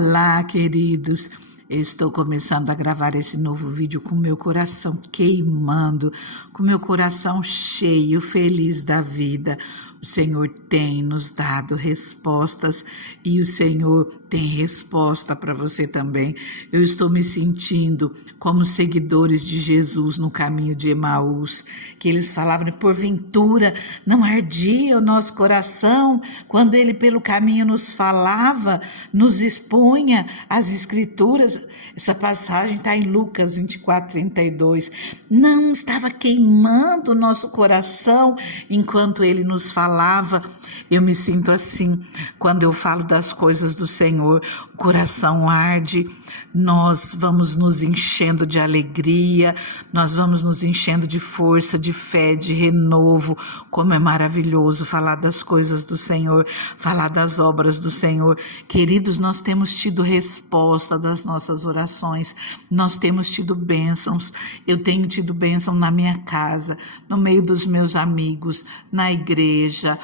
Olá, queridos! Eu estou começando a gravar esse novo vídeo com meu coração queimando, com meu coração cheio, feliz da vida. O Senhor tem nos dado respostas e o Senhor tem resposta para você também. Eu estou me sentindo como seguidores de Jesus no caminho de Emaús, que eles falavam, porventura não ardia o nosso coração quando ele pelo caminho nos falava, nos expunha as escrituras. Essa passagem está em Lucas 24:32. Não estava queimando o nosso coração enquanto ele nos falava. Eu me sinto assim quando eu falo das coisas do Senhor, o coração arde, nós vamos nos enchendo de alegria, nós vamos nos enchendo de força, de fé, de renovo. Como é maravilhoso falar das coisas do Senhor, falar das obras do Senhor. Queridos, nós temos tido resposta das nossas orações, nós temos tido bênçãos. Eu tenho tido bênção na minha casa, no meio dos meus amigos, na igreja,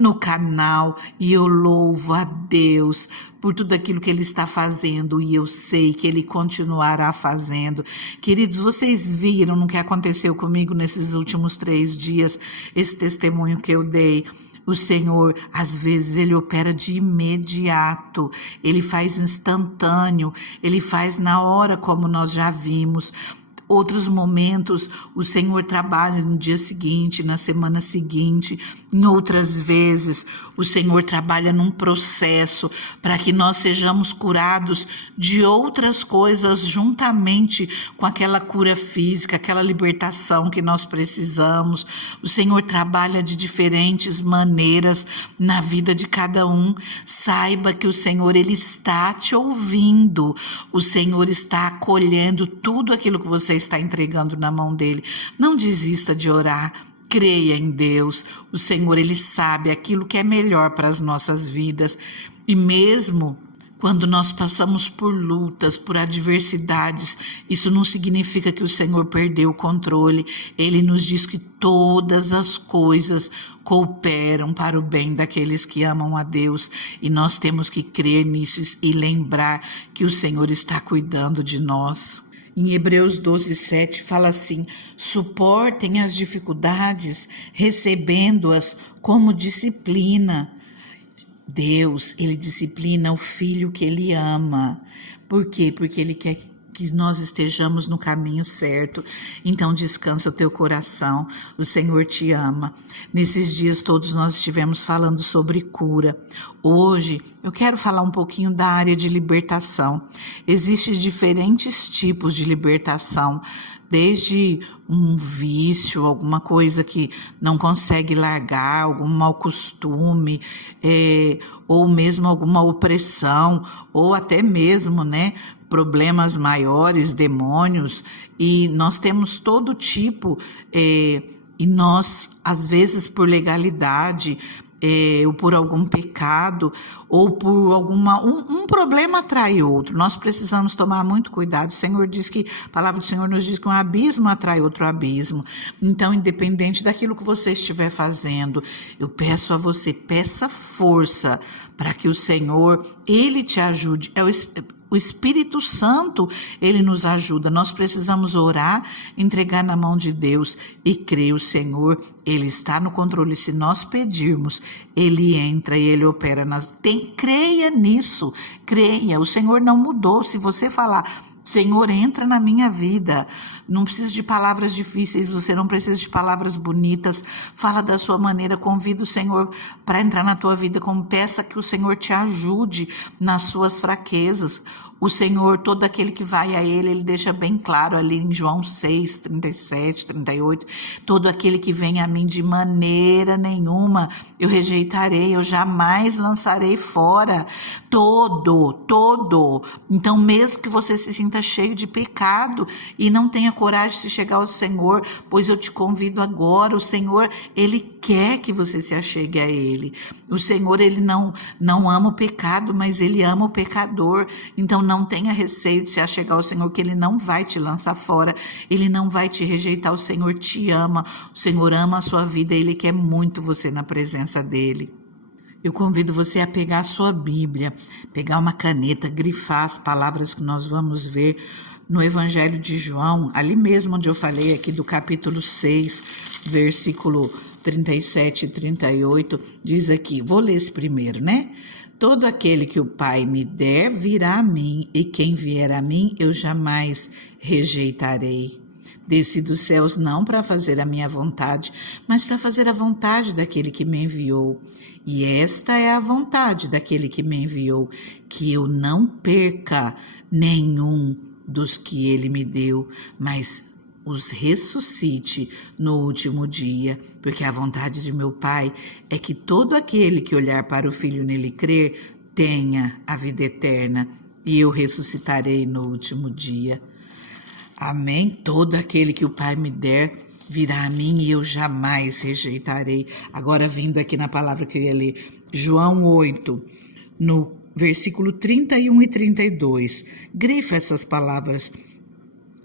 no canal, e eu louvo a Deus por tudo aquilo que Ele está fazendo, e eu sei que Ele continuará fazendo. Queridos, vocês viram no que aconteceu comigo nesses últimos 3 dias, esse testemunho que eu dei. O Senhor, às vezes, Ele opera de imediato, Ele faz instantâneo, Ele faz na hora, como nós já vimos. Outros momentos, o Senhor trabalha no dia seguinte, na semana seguinte. Em outras vezes, o Senhor trabalha num processo para que nós sejamos curados de outras coisas juntamente com aquela cura física, aquela libertação que nós precisamos. O Senhor trabalha de diferentes maneiras na vida de cada um. Saiba que o Senhor, Ele está te ouvindo. O Senhor está acolhendo tudo aquilo que você está entregando na mão dele. Não desista de orar. Creia em Deus. O Senhor, Ele sabe aquilo que é melhor para as nossas vidas. E mesmo quando nós passamos por lutas, por adversidades, isso não significa que o Senhor perdeu o controle. Ele nos diz que todas as coisas cooperam para o bem daqueles que amam a Deus. E nós temos que crer nisso e lembrar que o Senhor está cuidando de nós. Em Hebreus 12:7 fala assim: suportem as dificuldades, recebendo-as como disciplina. Deus, Ele disciplina o filho que Ele ama. Por quê? Porque Ele quer que nós estejamos no caminho certo. Então descansa o teu coração, o Senhor te ama. Nesses dias todos nós estivemos falando sobre cura. Hoje eu quero falar um pouquinho da área de libertação. Existem diferentes tipos de libertação, desde um vício, alguma coisa que não consegue largar, algum mau costume, ou mesmo alguma opressão, ou até mesmo, problemas maiores, demônios, e nós temos todo tipo, e nós, às vezes, por legalidade, ou por algum pecado, ou por um problema atrai outro. Nós precisamos tomar muito cuidado. O Senhor diz que, a palavra do Senhor nos diz que um abismo atrai outro abismo. Então, independente daquilo que você estiver fazendo, eu peço a você, peça força para que o Senhor, Ele te ajude. O Espírito Santo, Ele nos ajuda. Nós precisamos orar, entregar na mão de Deus e crer. O Senhor, Ele está no controle. Se nós pedirmos, Ele entra e Ele opera. Creia nisso, creia. O Senhor não mudou. Se você falar: Senhor, entra na minha vida. Não precisa de palavras difíceis, você não precisa de palavras bonitas. Fala da sua maneira, convida o Senhor para entrar na tua vida, como peça que o Senhor te ajude nas suas fraquezas. O Senhor, todo aquele que vai a Ele deixa bem claro ali em João 6:37, 38, todo aquele que vem a mim de maneira nenhuma eu rejeitarei, eu jamais lançarei fora. Todo. Então, mesmo que você se sinta cheio de pecado e não tenha coragem de chegar ao Senhor, pois eu te convido agora. O Senhor, Ele quer que você se achegue a Ele. O Senhor, Ele não ama o pecado, mas Ele ama o pecador. Então não tenha receio de se achegar ao Senhor, que Ele não vai te lançar fora, Ele não vai te rejeitar. O Senhor te ama, o Senhor ama a sua vida, Ele quer muito você na presença dEle. Eu convido você a pegar a sua Bíblia, pegar uma caneta, grifar as palavras que nós vamos ver no Evangelho de João, ali mesmo onde eu falei aqui do capítulo 6, versículo 37 e 38, diz aqui, vou ler esse primeiro, né? Todo aquele que o Pai me der virá a mim, e quem vier a mim eu jamais rejeitarei. Desci dos céus não para fazer a minha vontade, mas para fazer a vontade daquele que me enviou. E esta é a vontade daquele que me enviou, que eu não perca nenhum dos que ele me deu, mas os ressuscite no último dia, porque a vontade de meu Pai é que todo aquele que olhar para o Filho nele crer tenha a vida eterna, e eu ressuscitarei no último dia. Amém? Todo aquele que o Pai me der virá a mim e eu jamais rejeitarei. Agora, vindo aqui na palavra que eu ia ler, João 8, no versículo 31 e 32. Grifa essas palavras.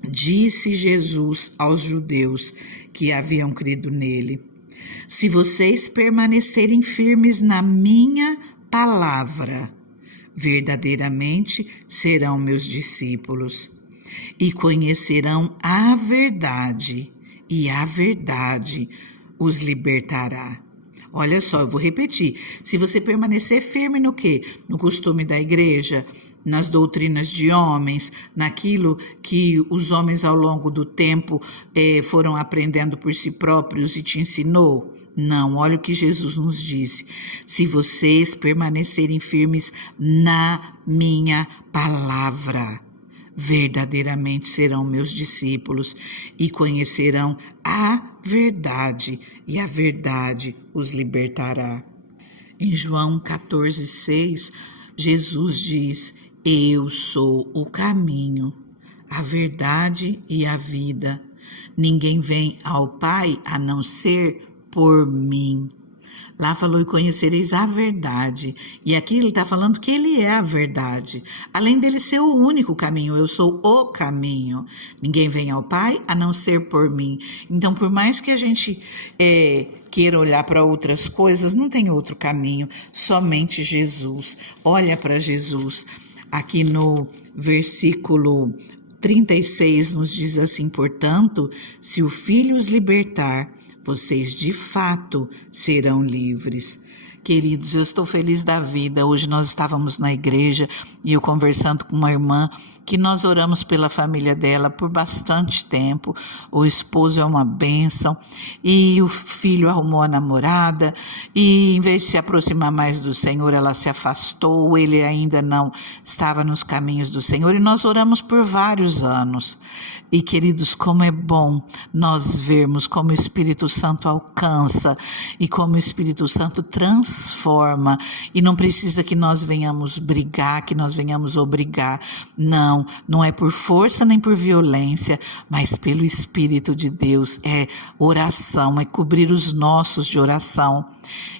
Disse Jesus aos judeus que haviam crido nele: se vocês permanecerem firmes na minha palavra, verdadeiramente serão meus discípulos. E conhecerão a verdade, e a verdade os libertará. Olha só, eu vou repetir. Se você permanecer firme no quê? No costume da igreja, nas doutrinas de homens, naquilo que os homens ao longo do tempo foram aprendendo por si próprios e te ensinou? Não, olha o que Jesus nos disse. Se vocês permanecerem firmes na minha palavra, verdadeiramente serão meus discípulos e conhecerão a verdade, e a verdade os libertará. Em João 14:6, Jesus diz: eu sou o caminho, a verdade e a vida. Ninguém vem ao Pai a não ser por mim. Lá falou, e conhecereis a verdade. E aqui ele está falando que ele é a verdade. Além dele ser o único caminho, eu sou o caminho. Ninguém vem ao Pai a não ser por mim. Então, por mais que a gente queira olhar para outras coisas, não tem outro caminho, somente Jesus. Olha para Jesus. Aqui no versículo 36 nos diz assim, portanto, se o Filho os libertar, vocês de fato serão livres. Queridos, eu estou feliz da vida. Hoje nós estávamos na igreja e eu conversando com uma irmã que nós oramos pela família dela por bastante tempo. O esposo é uma bênção e o filho arrumou a namorada e em vez de se aproximar mais do Senhor, ela se afastou, ele ainda não estava nos caminhos do Senhor e nós oramos por vários anos. E queridos, como é bom nós vermos como o Espírito Santo alcança e como o Espírito Santo transforma, e não precisa que nós venhamos brigar, que nós venhamos obrigar, não é por força nem por violência, mas pelo Espírito de Deus, é oração, é cobrir os nossos de oração.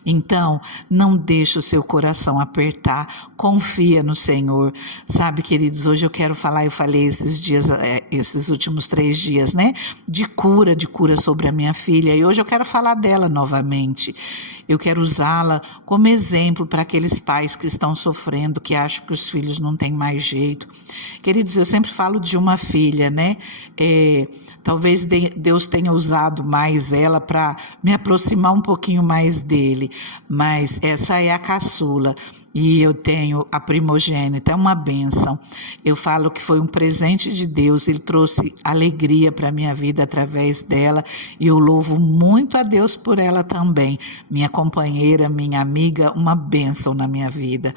Então, não deixe o seu coração apertar, confia no Senhor. Sabe, queridos, hoje eu quero falar, eu falei esses dias, esses últimos 3 dias, né, de cura sobre a minha filha, e hoje eu quero falar dela novamente. Eu quero usá-la como exemplo para aqueles pais que estão sofrendo, que acham que os filhos não têm mais jeito. Queridos, eu sempre falo de uma filha, né, talvez Deus tenha usado mais ela para me aproximar um pouquinho mais dele, mas essa é a caçula. E eu tenho a primogênita, é uma bênção. Eu falo que foi um presente de Deus, ele trouxe alegria para a minha vida através dela, e eu louvo muito a Deus por ela também. Minha companheira, minha amiga, uma bênção na minha vida.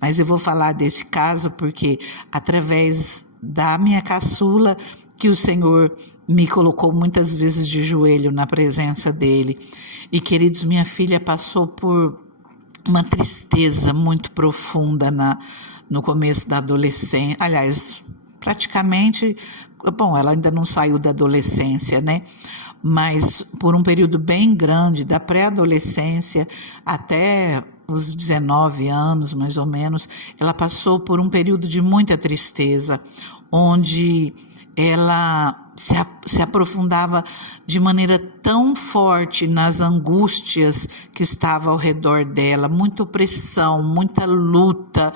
Mas eu vou falar desse caso porque através da minha caçula que o Senhor me colocou muitas vezes de joelho na presença dele. E queridos, minha filha passou por uma tristeza muito profunda no começo da adolescência, aliás, praticamente, bom, ela ainda não saiu da adolescência, né? Mas por um período bem grande, da pré-adolescência até os 19 anos, mais ou menos, ela passou por um período de muita tristeza, onde ela se aprofundava de maneira tão forte nas angústias que estavam ao redor dela, muita opressão, muita luta,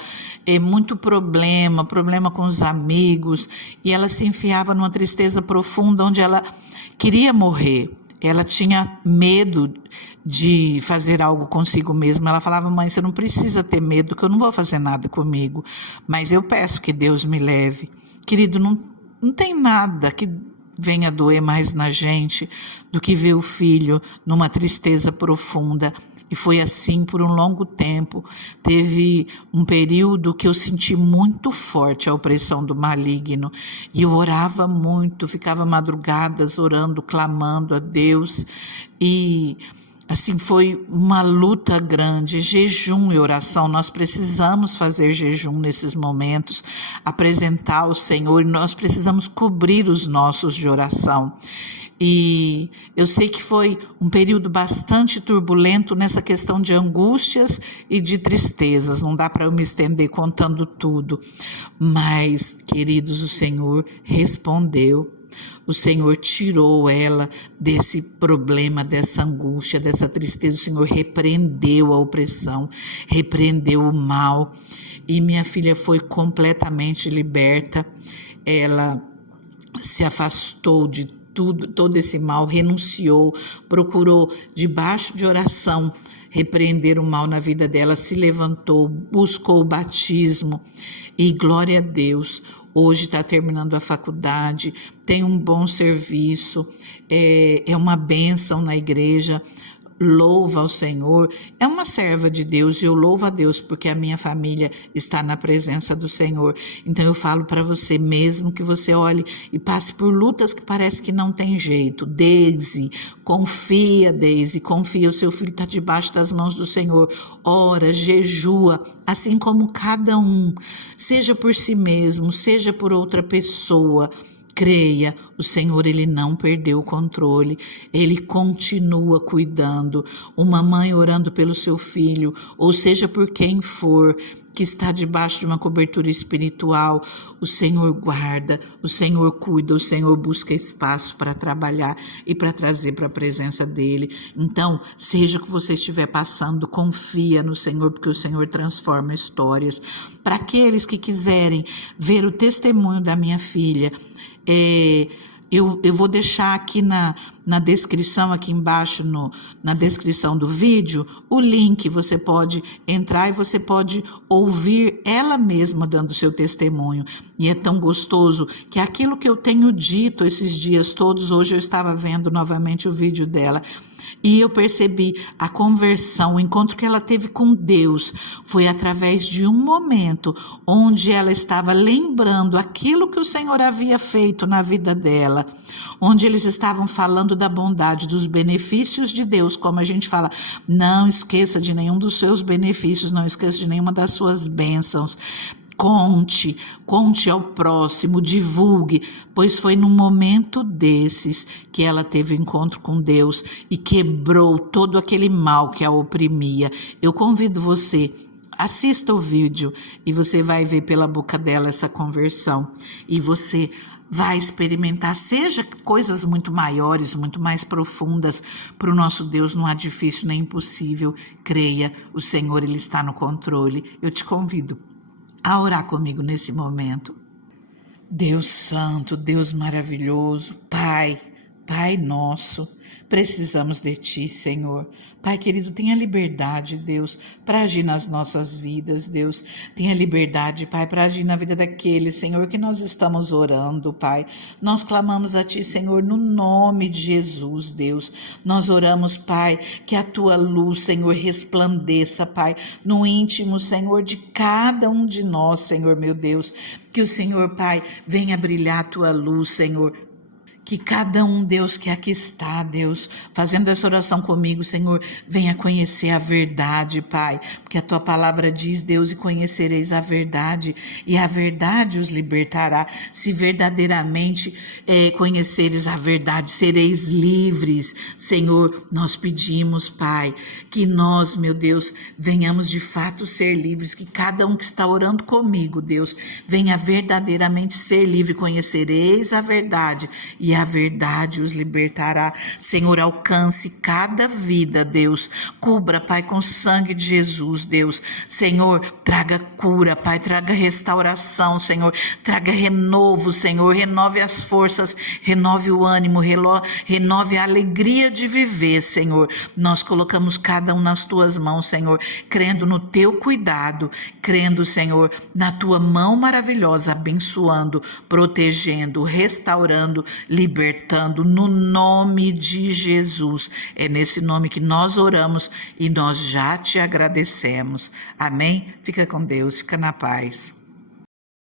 muito problema com os amigos, e ela se enfiava numa tristeza profunda onde ela queria morrer. Ela tinha medo de fazer algo consigo mesma. Ela falava: mãe, você não precisa ter medo, que eu não vou fazer nada comigo, mas eu peço que Deus me leve. Querido, não tem nada que venha doer mais na gente do que ver o filho numa tristeza profunda. E foi assim por um longo tempo. Teve um período que eu senti muito forte a opressão do maligno. E eu orava muito, ficava madrugadas orando, clamando a Deus. E assim, foi uma luta grande, jejum e oração. Nós precisamos fazer jejum nesses momentos, apresentar ao Senhor, e nós precisamos cobrir os nossos de oração. E eu sei que foi um período bastante turbulento nessa questão de angústias e de tristezas. Não dá para eu me estender contando tudo. Mas, queridos, o Senhor respondeu. O Senhor tirou ela desse problema, dessa angústia, dessa tristeza. O Senhor repreendeu a opressão, repreendeu o mal. E minha filha foi completamente liberta. Ela se afastou de todo esse mal, renunciou, procurou, debaixo de oração, repreender o mal na vida dela, se levantou, buscou o batismo e glória a Deus. Hoje está terminando a faculdade, tem um bom serviço, é uma bênção na igreja, louva ao Senhor, é uma serva de Deus, e eu louvo a Deus porque a minha família está na presença do Senhor. Então eu falo para você, mesmo que você olhe e passe por lutas que parece que não tem jeito, Deise, confia, o seu filho está debaixo das mãos do Senhor, ora, jejua, assim como cada um, seja por si mesmo, seja por outra pessoa. Creia, o Senhor, Ele não perdeu o controle, Ele continua cuidando. Uma mãe orando pelo seu filho, ou seja por quem for, que está debaixo de uma cobertura espiritual, o Senhor guarda, o Senhor cuida, o Senhor busca espaço para trabalhar e para trazer para a presença dEle. Então, seja o que você estiver passando, confia no Senhor, porque o Senhor transforma histórias. Para aqueles que quiserem ver o testemunho da minha filha, eu vou deixar aqui na descrição, aqui embaixo, na descrição do vídeo, o link. Você pode entrar e você pode ouvir ela mesma dando seu testemunho. E é tão gostoso que aquilo que eu tenho dito esses dias todos, hoje eu estava vendo novamente o vídeo dela, e eu percebi a conversão, o encontro que ela teve com Deus foi através de um momento onde ela estava lembrando aquilo que o Senhor havia feito na vida dela, onde eles estavam falando da bondade, dos benefícios de Deus, como a gente fala, não esqueça de nenhum dos seus benefícios, não esqueça de nenhuma das suas bênçãos. Conte ao próximo, divulgue, pois foi num momento desses que ela teve encontro com Deus e quebrou todo aquele mal que a oprimia. Eu convido você, assista o vídeo e você vai ver pela boca dela essa conversão, e você vai experimentar, seja coisas muito maiores, muito mais profundas. Para o nosso Deus não há difícil nem impossível. Creia, o Senhor, Ele está no controle. Eu te convido a orar comigo nesse momento. Deus santo, Deus maravilhoso, Pai nosso, precisamos de Ti, Senhor. Pai querido, tenha liberdade, Deus, para agir nas nossas vidas, Deus. Tenha liberdade, Pai, para agir na vida daqueles, Senhor, que nós estamos orando, Pai. Nós clamamos a Ti, Senhor, no nome de Jesus, Deus. Nós oramos, Pai, que a Tua luz, Senhor, resplandeça, Pai, no íntimo, Senhor, de cada um de nós, Senhor, meu Deus. Que o Senhor, Pai, venha brilhar a Tua luz, Senhor. Que cada um, Deus, que aqui está, Deus, fazendo essa oração comigo, Senhor, venha conhecer a verdade, Pai, porque a tua palavra diz, Deus, e conhecereis a verdade, e a verdade os libertará. Se verdadeiramente conheceres a verdade, sereis livres. Senhor, nós pedimos, Pai, que nós, meu Deus, venhamos de fato ser livres, que cada um que está orando comigo, Deus, venha verdadeiramente ser livre. Conhecereis a verdade, e a verdade os libertará. Senhor, alcance cada vida, Deus. Cubra, Pai, com o sangue de Jesus, Deus. Senhor, traga cura, Pai, traga restauração, Senhor. Traga renovo, Senhor. Renove as forças, renove o ânimo, renove a alegria de viver, Senhor. Nós colocamos cada um nas tuas mãos, Senhor, crendo no teu cuidado, crendo, Senhor, na tua mão maravilhosa, abençoando, protegendo, restaurando, libertando, no nome de Jesus. É nesse nome que nós oramos e nós já te agradecemos. Amém? Fica com Deus, fica na paz.